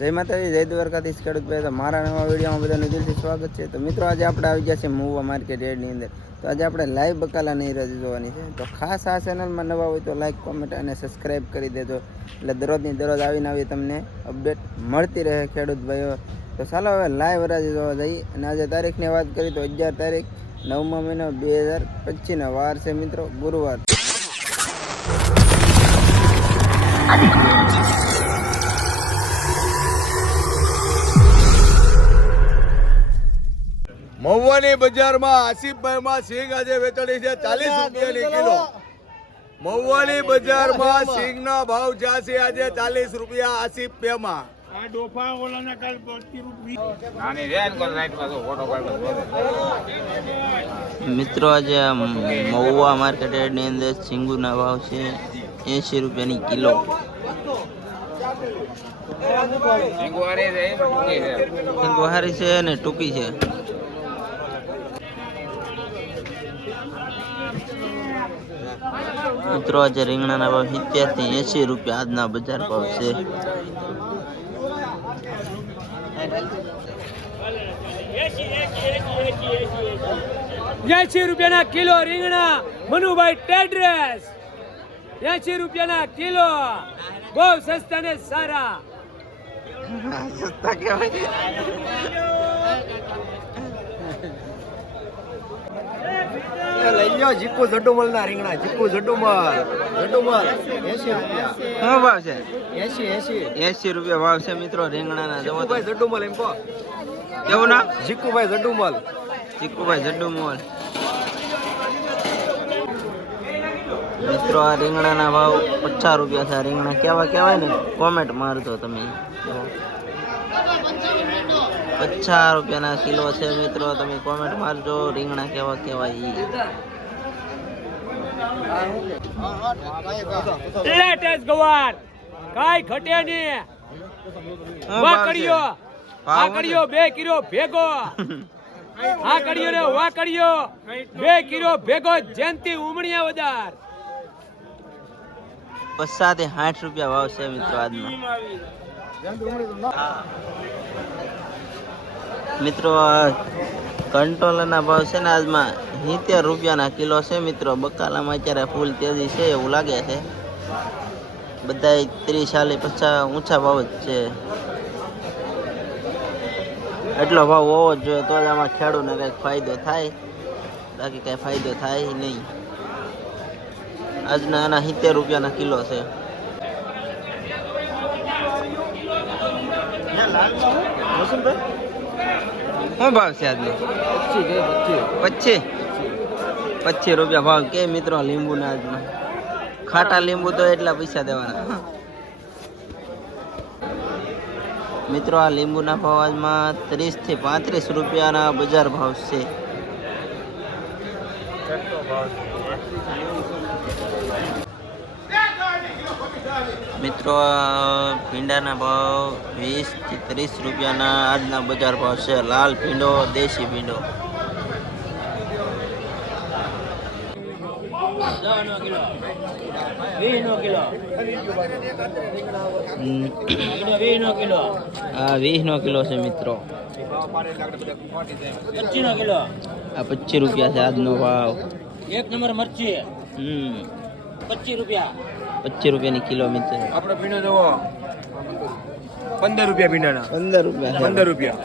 જય માતાજી, જય દ્વારકાધીશ ખેડૂત ભાઈ. તો મારા નવા વિડીયોમાં બધાનું દિલથી સ્વાગત છે. તો મિત્રો આજે આપણે આવી ગયા છીએ મહુવા માર્કેટ યાર્ડની અંદર. તો આજે આપણે લાઈવ બકાલાની રજ જોવાની છે. તો ખાસ આ ચેનલમાં નવા હોય તો લાઈક, કોમેન્ટ અને સબસ્ક્રાઈબ કરી દેજો, એટલે દરરોજની દરરોજ આવી તમને અપડેટ મળતી રહે ખેડૂત ભાઈઓ. તો ચાલો હવે લાઈવ હરાજી જોવા જઈએ. અને આજે તારીખની વાત કરીએ તો 11 તારીખ 9મા મહિનો 2025 વાર છે મિત્રો, ગુરુવાર. મહુવાની બજારમાં આસિફભાઈમાં સિંગ આજે વેચાણી છે 40 રૂપિયાની કિલો. મહુવાની બજારમાં સિંગના ભાવ જ્યાં છે આજે 40 રૂપિયા આસિફભાઈમાં. મિત્રો આજે મહુવા માર્કેટ યાર્ડની અંદર સિંગુના ભાવ છે 80 રૂપિયાની કિલો. સિંગુ હારી છે અને ટૂંકી છે. મિત્રો આજે રીંગણાના ભાવ 70 થી 80 રૂપિયા આજના બજાર ભાવ છે. 80 રૂપિયાના કિલો રીંગણા મનુભાઈ ટેડ્રેસ. 80 રૂપિયાના કિલો, બહુ સસ્તા ને સારા. સસ્તા કહેવાય. લઈ લો જીકુ જડુમલ ના રીંગણા, જીકુ જડુમલ 80 રૂપિયા. શું ભાવ છે? 80 રૂપિયા ભાવ છે મિત્રો રીંગણાના. જવો તો જડુમલ એમ કહો. કેવું નામ? જીકુભાઈ જડુમલ. ચીકુભાઈ જડુમલ. મિત્રો આ રીંગણાના ભાવ 50 રૂપિયા છે. રીંગણા કેવા કહેવાય ને કોમેન્ટ મારજો તમે. 50 રૂપિયાના કિલો છે મિત્રો, તમે કોમેન્ટ મારજો રીંગણા કેવા કહેવાય. લેટેસ્ટ ગવાર કાઈ ઘટે ની. વાકડીયો 2 કિલો ભેગો. વાકડીયો ને વાકડીયો 2 કિલો ભેગો. જયંતિ ઉમણિયા વધાર 50 થી 60 રૂપિયા ભાવ છે મિત્રો આજનો. મિત્રો કંટોલાના ભાવ છે ને આજમાં 70 રૂપિયાના કિલો છે મિત્રો. બકાલામાં અત્યારે ફૂલ તેજી છે એવું લાગે છે. બધા 30, 40, 50 ઊંચા ભાવ જ છે. એટલો ભાવ હોવો જ જોઈએ તો જ આમાં ખેડૂતને કંઈક ફાયદો થાય, બાકી કંઈ ફાયદો થાય નહીં. આજના આના 70 રૂપિયાના કિલો છે. શું ભાવ છે આજનો? 25 રૂપિયા ભાવ કે મિત્રો લીંબુના આજમાં. ખાટા લીંબુ તો એટલા પૈસા દેવાના મિત્રો. આ લીંબુના ભાવ આજમાં 30 થી 35 રૂપિયાના બજાર ભાવ છે. મિત્રો ભીંડાના ભાવ 20 થી 30 રૂપિયાના આજના બજાર ભાવ છે. લાલ ભીંડો, દેશી ભીંડો. આ 20 કિલો છે મિત્રો. 25 રૂપિયા છે આજનો ભાવ. 1 નંબર મરચી 25 રૂપિયા. 25 રૂપિયાની કિલો મિત્રો. આપણો ભીંડો જોવો 15 રૂપિયા ભીંડાના. 15 રૂપિયા. 15 રૂપિયા.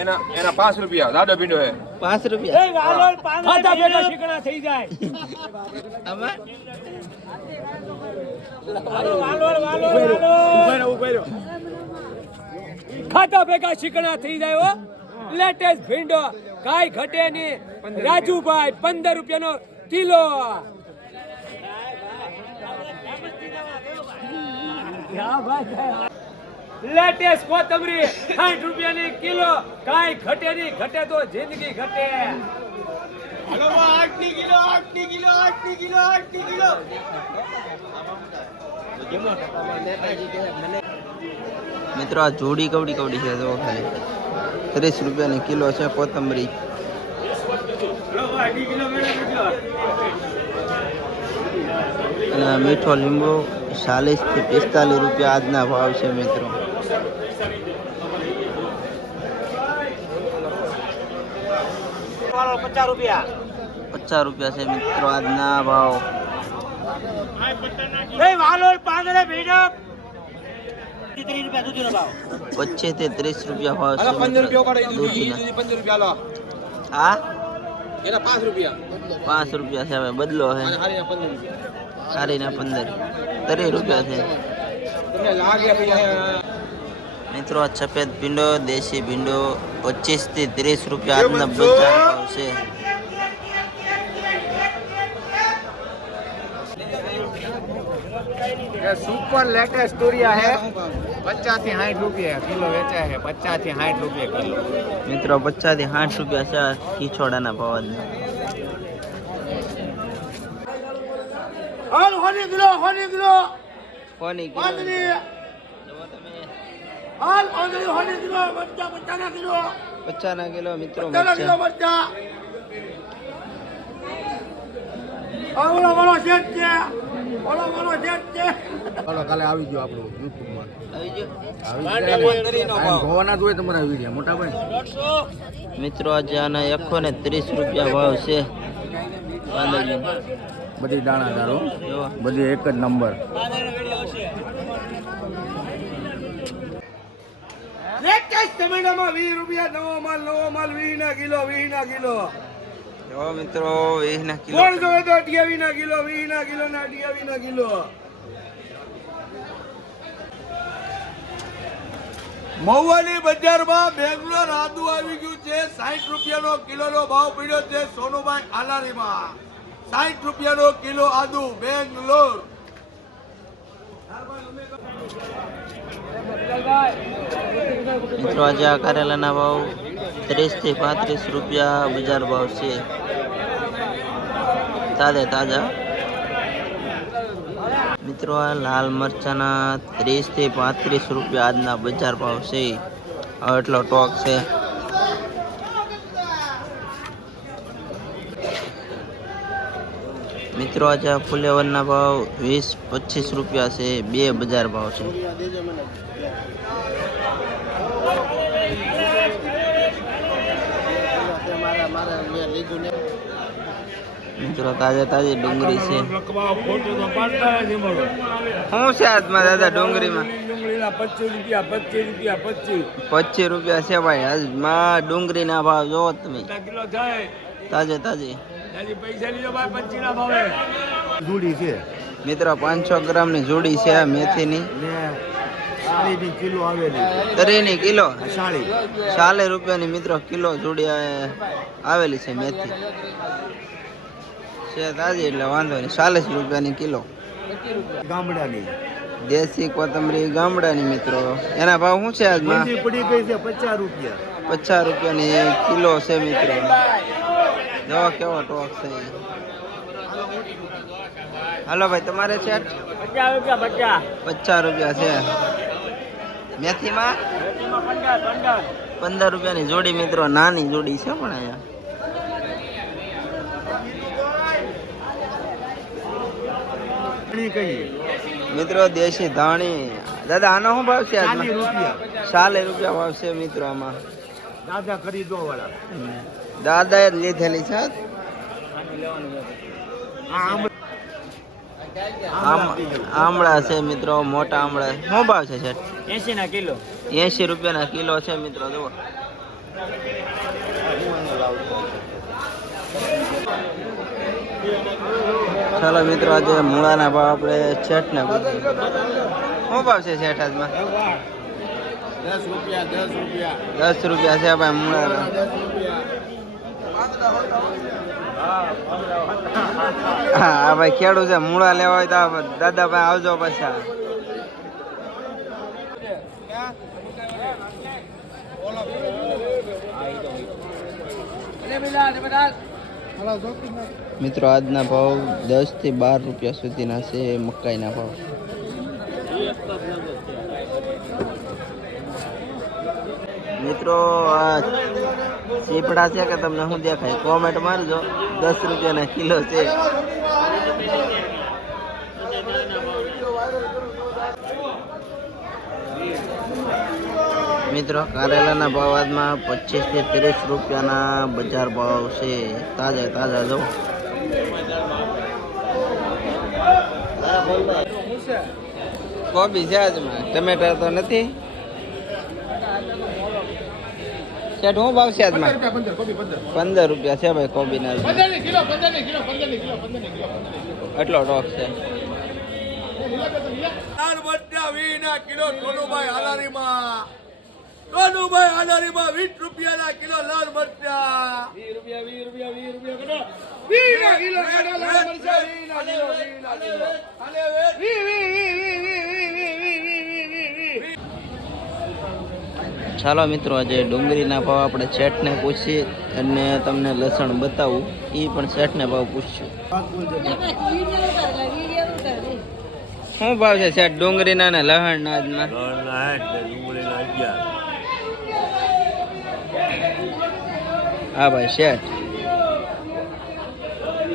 એના 5 રૂપિયા દાદો ભીંડો હે 5 રૂપિયા. ખાતા ભેગા શીકણા થઈ જાય. ખાતા ભેગા શીકણા થઈ જાય હો. લેટેસ્ટ ભીંડો કાઈ ઘટે ની. રાજુભાઈ 15 રૂપિયાનો કિલો. લેટેસ્ટ કોથમરી 60 રૂપિયાની કિલો. કાઈ ઘટે ની. ઘટે તો જિંદગી ઘટે. મિત્રો આ જોડી કવડી છે જો ખાલી 30 રૂપિયાની કિલો છે કોથમરી. અને મીઠો લીંબુ 40 થી 45 રૂપિયા આજના ભાવ છે મિત્રો. ₹50 છે મિત્રો આજના ભાવ. ₹25 થી ₹30 ભાવ છે દૂધીના. હા ₹5 છે. હવે બદલો છે હારીના 15 ₹30 છે મિત્રો. આ સફેદ ભીંડો દેશી ભીંડો ₹25 થી ₹30 આજના બજાર ભાવ છે. सुपर लेटेस्ट तुरिया है 50 થી 60 રૂપિયા કિલો વેચાય છે. 50 થી 60 રૂપિયા કિલો મિત્રો. ₹50 થી ₹60 છે ખીચોડાના ભાવ આજના. હોની કિલો કોની કિલો હાલ ઓંધળી હોની કિલો મરચા 50 ના કિલો 50 ના કિલો મિત્રો. 50 ના કિલો મરચા ઓલો મારો શેઠ છે. કાલે આવી ગયો આપણું YouTube માં આવી ગયો જોવાના જોઈએ તમારા વિડીયો મોટા ભાઈ. મિત્રો આજે આના ₹130 ભાવ છે. બધી દાણાદારો જો બધી એક જ નંબર. લેટેસ્ટ ટમેટામાં 20 રૂપિયા નવો માલ 20 ના કિલો 20 ના કિલો. જો મિત્રો 20 ના કિલો. કોણ જોવે તો 28 ના કિલો 20 ના કિલો ના 28 ના કિલો. મહુવાની બજારમાં બેંગ્લોર આદુ આવી ગયું છે. 60 રૂપિયાનો કિલોનો ભાવ પડ્યો છે સોનુભાઈ આલારીમાં. 60 રૂપિયાનો કિલો આદુ બેંગ્લોર. મિત્રો આજે આ કારેલાના ભાવ 30 થી ₹35 બજાર ભાવ છે. તાજા મિત્રો. આ લાલ મરચાના 30 થી ₹35 આજના બજાર ભાવ છે. હવે એટલો ટોક છે. મિત્રો આજે ફુલેવરના ભાવ 20-25 છે. બે બજાર ભાવ છે. મિત્રો તાજી ડુંગળી છે. શું છે આજમાં દાદા ડુંગળીમાં? ₹25 છે ભાઈ આજમાં ડુંગળીના ભાવ જોવો તમે. તાજી જુડી છે મિત્રો. 500 ગ્રામની જોડી છે આ મેથીની. કિલો આવેલી તરીની કિલો ₹40 ની મિત્રો કિલો જોડી આવેલી છે મેથી છે. તાજી એટલે વાંધો નહીં. ₹40 ની કિલો. ગામડાની દેશી કોથમરી ગામડાની મિત્રો. એના ભાવ શું છે આજમાં? પડી ગઈ છે ₹50 ની કિલો છે મિત્રો. જો કેવો ટોક છે. હાલો ભાઈ તમારે છે ₹50 છે. મેથીમાં ₹15 ની જોડી મિત્રો. નાની જોડી છે પણ અહીંયા. મિત્રો દેશી ધાણી દાદા આનો શું ભાવ છે આજમાં? ₹40 ભાવ છે મિત્રો. આમાં દાદા ખરીદવા વાળા દાદાએ જ લીધેલી છે. આમળા છે મિત્રો. મોટા આમળા શું ભાવ છે શેઠ? 80 ના કિલો. ₹80 ના કિલો છે મિત્રો. જુઓ ચાલો મિત્રો આજે મૂળાના ભાવ આપણે શેઠ ને પૂછીએ. શું ભાવ છે શેઠ આજમાં? ₹10 છે ભાઈ મૂળાના. હા ભાઈ ખેડૂત છે. મૂળા લેવા હોય તો દાદા ભાઈ આવજો પાછા. મિત્રો આજના ભાવ 10 થી ₹12 સુધીના છે મકાઈના ભાવ. મિત્રો આ સીપડા છે કે તમને શું દેખાય કોમેન્ટ મારજો. ₹10 ના કિલો છે. મિત્રો કારેલાના ભાવ આજમાં 25 થી 30 રૂપિયાના બજાર ભાવ છે. તાજા તાજા જો કોબી છે આજમાં, ટમેટા તો નથી. શેઠ શું ભાવ છે આજમાં? 15 રૂપિયા છે ભાઈ કોબીના. એટલો ટોક છે. લાલ મરચા 20 કિલો ટોનુભાઈ હાલારીમાં 20 રૂપિયાના કિલો લાલ મરચા. 20 રૂપિયા કિલો લાલ મરચા. ચાલો મિત્રો, આજે ડુંગળીના ભાવ આપણે શેઠને પૂછી અને તમને લસણ બતાવું. એ પણ શેઠને ભાવ પૂછશું. શું ભાવ છે શેઠ ડુંગળીના ને લસણના આજમાં? હા ભાઈ શેઠ